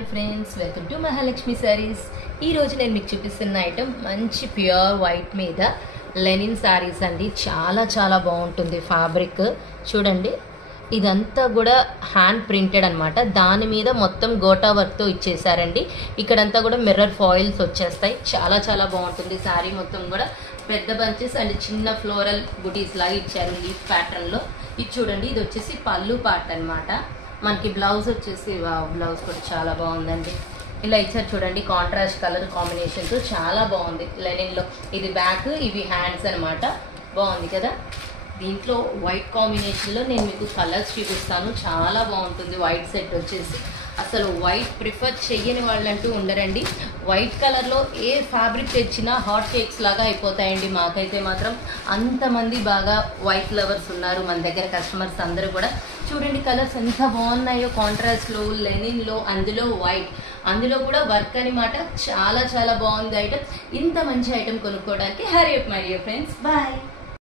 Hi friends, welcome to Mahalakshmi saris. ఈరోజు నేను మీకు చూపిస్తున్న ఐటమ్ మంచి ప్యూర్ వైట్ మీద లెనిన్ సారీస్ అండి. చాలా చాలా బాగుంటుంది ఫ్యాబ్రిక్. చూడండి, ఇదంతా కూడా హ్యాండ్ ప్రింటెడ్ అనమాట. దాని మీద మొత్తం గోటా వర్క్తో ఇచ్చేసారండి. ఇక్కడంతా కూడా మిర్రర్ ఫాయిల్స్ వచ్చేస్తాయి. చాలా చాలా బాగుంటుంది. శారీ మొత్తం కూడా పెద్ద బంచెస్ అండ్ చిన్న ఫ్లోరల్ బుటీస్ లాగా ఇచ్చారు లీఫ్ ప్యాటర్న్లో. ఇది చూడండి, ఇది వచ్చేసి పళ్ళు పార్ట్ అనమాట. మనకి బ్లౌజ్ వచ్చేసి బ్లౌజ్ కూడా చాలా బాగుందండి. ఇలా ఇచ్చారు చూడండి, కాంట్రాస్ట్ కలర్ కాంబినేషన్తో చాలా బాగుంది లెనిన్లో. ఇది బ్యాక్, ఇవి హ్యాండ్స్ అనమాట. బాగుంది కదా. దీంట్లో వైట్ కాంబినేషన్లో నేను మీకు కలర్స్ చూపిస్తాను. చాలా బాగుంటుంది. వైట్ సెట్ వచ్చేసి అసలు వైట్ ప్రిఫర్ చెయ్యని వాళ్ళంటూ ఉండరండి. వైట్ కలర్లో ఏ ఫ్యాబ్రిక్ తెచ్చినా హాట్ కేక్స్ లాగా అయిపోతాయండి. మాకైతే మాత్రం అంతమంది బాగా వైట్ లవర్స్ ఉన్నారు మన దగ్గర. కస్టమర్స్ అందరూ కూడా చూడండి కలర్స్ ఎంత బాగున్నాయో. కాంట్రాస్ట్లో లెనిన్లో, అందులో వైట్, అందులో కూడా వర్క్ అనమాట. చాలా చాలా బాగుంది ఐటమ్. ఇంత మంచి ఐటమ్ కొనుక్కోవడానికి hurry up my dear friends. Bye.